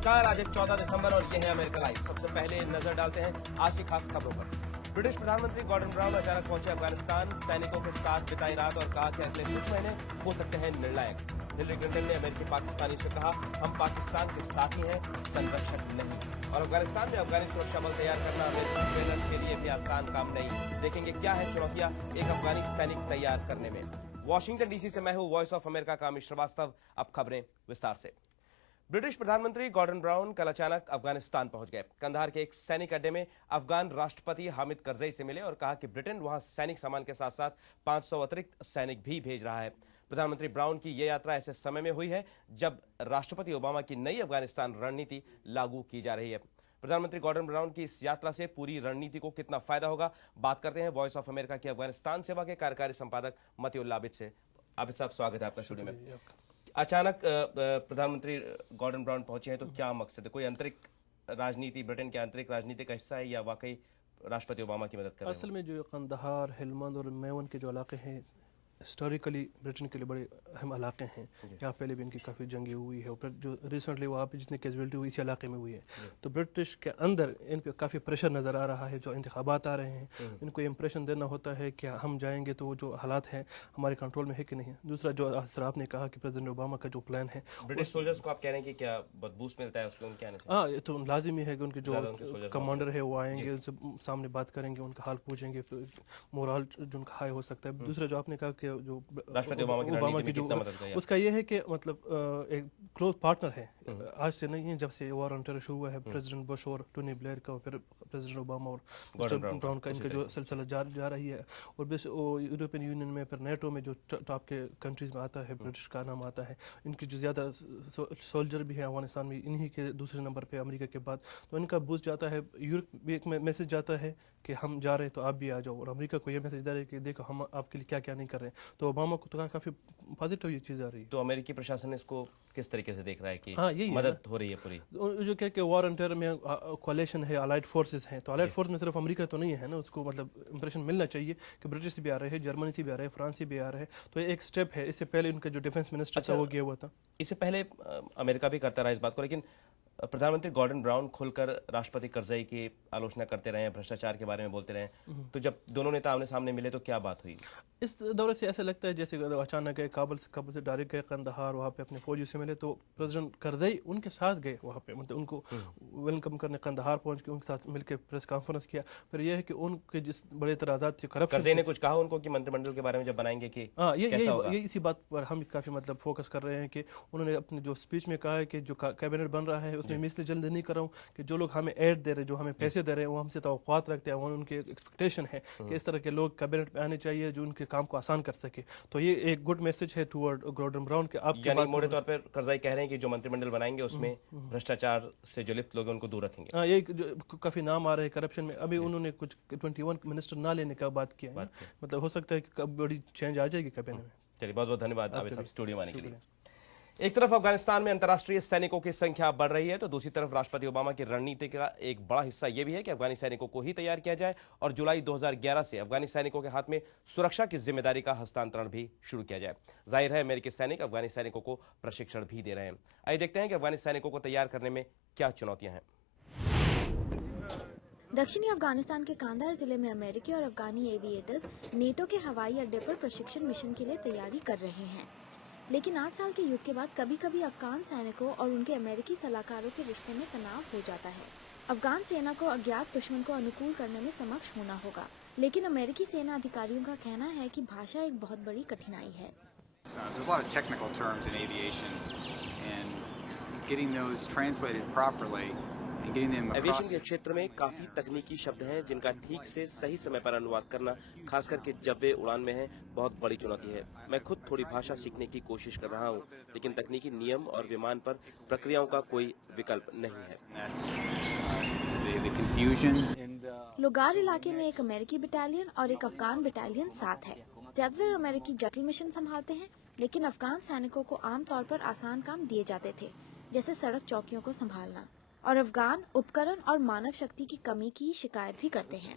नमस्कार, आज 14 दिसंबर और ये है अमेरिका लाइव। सबसे पहले नजर डालते हैं आज की खास खबरों पर। ब्रिटिश प्रधानमंत्री गॉर्डन ब्राउन अचानक पहुंचे अफगानिस्तान, सैनिकों के साथ बिताई रात और कहा कि अगले कुछ महीने हो सकते हैं निर्णायक। हिलरी क्लिंटन ने अमेरिकी पाकिस्तानी से कहा, हम पाकिस्तान के साथ ही हैं, संरक्षक नहीं। और अफगानिस्तान में अफगानी सुरक्षा बल तैयार करना अमेरिकी ट्रेनर्स के लिए भी आसान काम नहीं। देखेंगे क्या है चुनौतियां एक अफगानी सैनिक तैयार करने में। वॉशिंगटन डीसी से मैं हूं वॉइस ऑफ अमेरिका का अमित श्रीवास्तव। अब खबरें विस्तार से। ब्रिटिश प्रधानमंत्री गॉर्डन ब्राउन कल अचानक अफगानिस्तान पहुंच गए। कंधार के एक सैनिक अड्डे में अफगान राष्ट्रपति हामिद करजई से मिले और कहा कि ब्रिटेन वहां सैनिक सामान के साथ साथ 500 अतिरिक्त सैनिक भी भेज रहा है। प्रधानमंत्री ब्राउन की यह यात्रा ऐसे समय में हुई है जब राष्ट्रपति ओबामा की नई अफगानिस्तान रणनीति लागू की जा रही है। प्रधानमंत्री गॉर्डन ब्राउन की इस यात्रा से पूरी रणनीति को कितना फायदा होगा, बात करते हैं वॉइस ऑफ अमेरिका की अफगानिस्तान सेवा के कार्यकारी संपादक मतिउल्लाह आबिद से। आबिद साहब, स्वागत है आपका स्टूडियो में। अचानक प्रधानमंत्री गॉर्डन ब्राउन पहुंचे हैं तो क्या मकसद है? कोई आंतरिक राजनीति, ब्रिटेन की आंतरिक राजनीति का हिस्सा है या वाकई राष्ट्रपति ओबामा की मदद कर रहे हैं? असल में जो कंदहार, हेलमंद और मेवन के जो इलाके हैं हिस्टोरिकली ब्रिटेन के लिए बड़े अहम इलाके हैं। यहाँ पहले भी इनकी काफ़ी जंगें हुई है और फिर जो रिसेंटली वहाँ पे जितनी कैजुअलिटी हुई इसी इलाके में हुई है। तो ब्रिटिश के अंदर इन पे काफ़ी प्रेशर नज़र आ रहा है। जो इंतखाबात आ रहे हैं इनको इंप्रेशन देना होता है कि हम जाएंगे तो जो हालात हैं हमारे कंट्रोल में है कि नहीं। दूसरा जो सर आपने कहा कि प्रेसिडेंट ओबामा का जो प्लान है, ब्रिटिश सोल्जर्स को आप कह रहे हैं कि क्या बूस्ट मिलता है उसको उनके आने से? हाँ, ये तो लाजिमी है कि उनके जो कमांडर है वो आएंगे, उनसे सामने बात करेंगे, उनका हाल पूछेंगे, मोरल जो उनका हाई हो सकता है। दूसरा जो आपने कहा कि जो ओबामा की जो उसका ये है कि मतलब एक क्लोज पार्टनर है, आज से नहीं है, जब से वॉर ऑन टेरर शुरू हुआ है प्रेसिडेंट बुश और टोनी ब्लेयर का, फिर प्रेसिडेंट ओबामा और ब्राउन का इनका जो सिलसिला जा रही है। और बस यूरोपियन यूनियन में फिर नेटो में जो टॉप के कंट्रीज में आता है ब्रिटिश का नाम आता है। इनकी जो ज्यादा सोल्जर भी है अफगानिस्तान में, इन्हीं के दूसरे नंबर पे अमेरिका के बाद, तो इनका बूस्ट जाता है। यूरोप भी एक मैसेज जाता है कि हम जा रहे हैं तो आप भी आ जाओ, और अमेरिका को ये मैसेज दे रहे हैं कि देखो हम आपके लिए क्या क्या नहीं कर रहे हैं। तो ओबामा को तो काफी पॉजिटिव ये चीज आ रही है। तो अमेरिकी प्रशासन इसको किस तरीके से देख रहा है कि यही मदद हो रही है पूरी? जो कह के वॉर ऑन टेरर में कोalition है, अलाइड फोर्सेस हैं, तो अलाइड फोर्स में सिर्फ अमेरिका तो नहीं है ना, उसको मतलब इंप्रेशन मिलना चाहिए कि ब्रिटिश से भी आ रहे हैं, जर्मनी से भी आ रहे हैं, फ्रांस से भी आ रहे हैं। तो एक स्टेप है। इससे पहले उनका जो डिफेंस मिनिस्टर था वो गया हुआ था। इससे पहले अमेरिका भी करता रहा इस बात को, लेकिन प्रधानमंत्री गॉर्डन ब्राउन खुलकर राष्ट्रपति करजई की आलोचना करते रहे, भ्रष्टाचार के बारे में बोलते रहे। तो जब दोनों नेता आमने सामने मिले तो क्या बात हुई? इस दौरे से ऐसा लगता है जैसे अचानक गए काबुल से डायरेक्ट गए कंदहार, वहाँ पे अपने फौजी से मिले, तो प्रेसिडेंट करजई उनके साथ गए वहाँ पे, मतलब उनको वेलकम करने कंदहार पहुंच के उनके साथ मिलकर प्रेस कॉन्फ्रेंस किया। फिर यह है कि उनके जिस बड़े तराजात थे करप्शन, करजई ने कुछ कहा उनको कि मंत्रिमंडल के बारे में जब बनाएंगे कि ये इसी बात पर हम काफी मतलब फोकस कर रहे हैं कि उन्होंने अपने जो स्पीच में कहा है कि जो कैबिनेट बन रहा है उसमें मैं इसलिए जल्द नहीं कर रहा हूँ कि जो लोग हमें एड दे रहे हैं, जो हमें पैसे दे रहे हैं, वो हमसे तवक्कुआत रखते हैं, उनकी एक्सपेक्टेशन है कि इस तरह के लोग कैबिनेट में आने चाहिए जो उनके काम को आसान कर सके। तो ये एक गुड मैसेज है टुवर्ड गॉर्डन ब्राउन के। आप यानी मोटे तौर पर करजई कह रहे हैं कि जो मंत्रिमंडल बनाएंगे उसमें भ्रष्टाचार से जो लिप्त लोग हैं उनको दूर रखेंगे। हाँ, ये काफी नाम आ रहे हैं करप्शन में। अभी उन्होंने कुछ 21 मिनिस्टर ना लेने का बात किया है, मतलब हो सकता है कि बड़ी चेंज आ जाएगी कैबिनेट में। चलिए, बहुत बहुत धन्यवाद आबिद साहब स्टूडियो में आने के लिए। एक तरफ अफगानिस्तान में अंतर्राष्ट्रीय सैनिकों की संख्या बढ़ रही है तो दूसरी तरफ राष्ट्रपति ओबामा की रणनीति का एक बड़ा हिस्सा यह भी है कि अफगानी सैनिकों को ही तैयार किया जाए और जुलाई 2011 से अफगानी सैनिकों के हाथ में सुरक्षा की जिम्मेदारी का हस्तांतरण भी शुरू किया जाए। जाहिर है अमेरिकी सैनिक अफगानी सैनिकों को प्रशिक्षण भी दे रहे हैं। आइए देखते हैं कि अफगानी सैनिकों को तैयार करने में क्या चुनौतियां हैं। दक्षिणी अफगानिस्तान के कांधार जिले में अमेरिकी और अफगानी एविएटर्स नेटो के हवाई अड्डे पर प्रशिक्षण मिशन के लिए तैयारी कर रहे हैं। लेकिन 8 साल के युद्ध के बाद कभी कभी अफगान सैनिकों और उनके अमेरिकी सलाहकारों के रिश्ते में तनाव हो जाता है। अफगान सेना को अज्ञात दुश्मन को अनुकूल करने में समक्ष होना होगा, लेकिन अमेरिकी सेना अधिकारियों का कहना है कि भाषा एक बहुत बड़ी कठिनाई है। एविएशन के क्षेत्र में काफी तकनीकी शब्द हैं जिनका ठीक से सही समय पर अनुवाद करना, खास करके जब वे उड़ान में हैं, बहुत बड़ी चुनौती है। मैं खुद थोड़ी भाषा सीखने की कोशिश कर रहा हूं, लेकिन तकनीकी नियम और विमान पर प्रक्रियाओं का कोई विकल्प नहीं है। लोगार इलाके में एक अमेरिकी बटालियन और एक अफगान बटालियन साथ है। ज्यादातर अमेरिकी जटिल मिशन संभालते हैं, लेकिन अफगान सैनिकों को आमतौर पर आसान काम दिए जाते थे, जैसे सड़क चौकियों को संभालना, और अफगान उपकरण और मानव शक्ति की कमी की शिकायत भी करते हैं।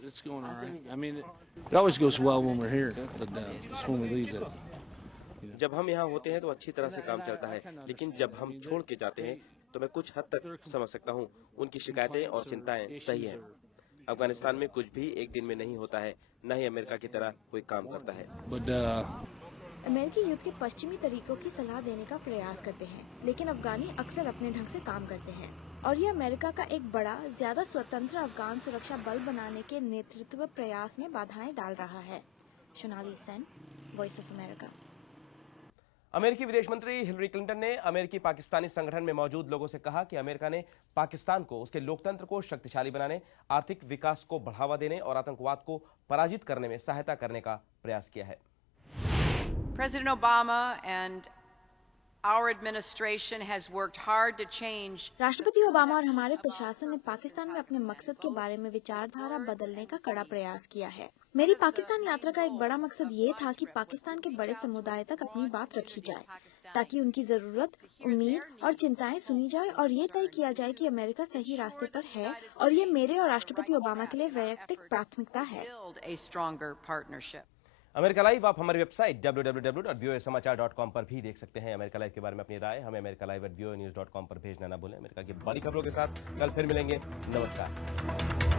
जब हम यहाँ होते हैं तो अच्छी तरह से काम चलता है, लेकिन जब हम छोड़ के जाते हैं तो मैं कुछ हद तक समझ सकता हूँ। उनकी शिकायतें और चिंताएं सही हैं। अफगानिस्तान में कुछ भी एक दिन में नहीं होता है, न ही अमेरिका की तरह कोई काम करता है। अमेरिकी युद्ध के पश्चिमी तरीकों की सलाह देने का प्रयास करते हैं, लेकिन अफगानी अक्सर अपने ढंग से काम करते हैं और यह अमेरिका का एक बड़ा, ज्यादा स्वतंत्र अफगान सुरक्षा बल बनाने के नेतृत्व प्रयास में बाधाएं डाल रहा है। Sonali Sen, voice of America. अमेरिकी विदेश मंत्री हिलरी क्लिंटन ने अमेरिकी पाकिस्तानी संगठन में मौजूद लोगों से कहा कि अमेरिका ने पाकिस्तान को, उसके लोकतंत्र को शक्तिशाली बनाने, आर्थिक विकास को बढ़ावा देने और आतंकवाद को पराजित करने में सहायता करने का प्रयास किया है। President Obama and our administration has worked hard to change. राष्ट्रपति ओबामा और हमारे प्रशासन ने पाकिस्तान में अपने मकसद के बारे में विचारधारा बदलने का कड़ा प्रयास किया है। मेरी पाकिस्तान यात्रा का एक बड़ा मकसद ये था कि पाकिस्तान के बड़े समुदाय तक अपनी बात रखी जाए, ताकि उनकी जरूरत, उम्मीद और चिंताएं सुनी जाए और ये तय किया जाए कि अमेरिका सही रास्ते पर है और ये मेरे और राष्ट्रपति ओबामा के लिए वैयक्तिक प्राथमिकता है। अमेरिका लाइव आप हमारी वेबसाइट www.voasamachaar.com पर भी देख सकते हैं। अमेरिका लाइव के बारे में अपनी राय हमें americalive@voanews.com पर भेजना ना भूलें। अमेरिका की बड़ी खबरों के साथ कल फिर मिलेंगे। नमस्कार।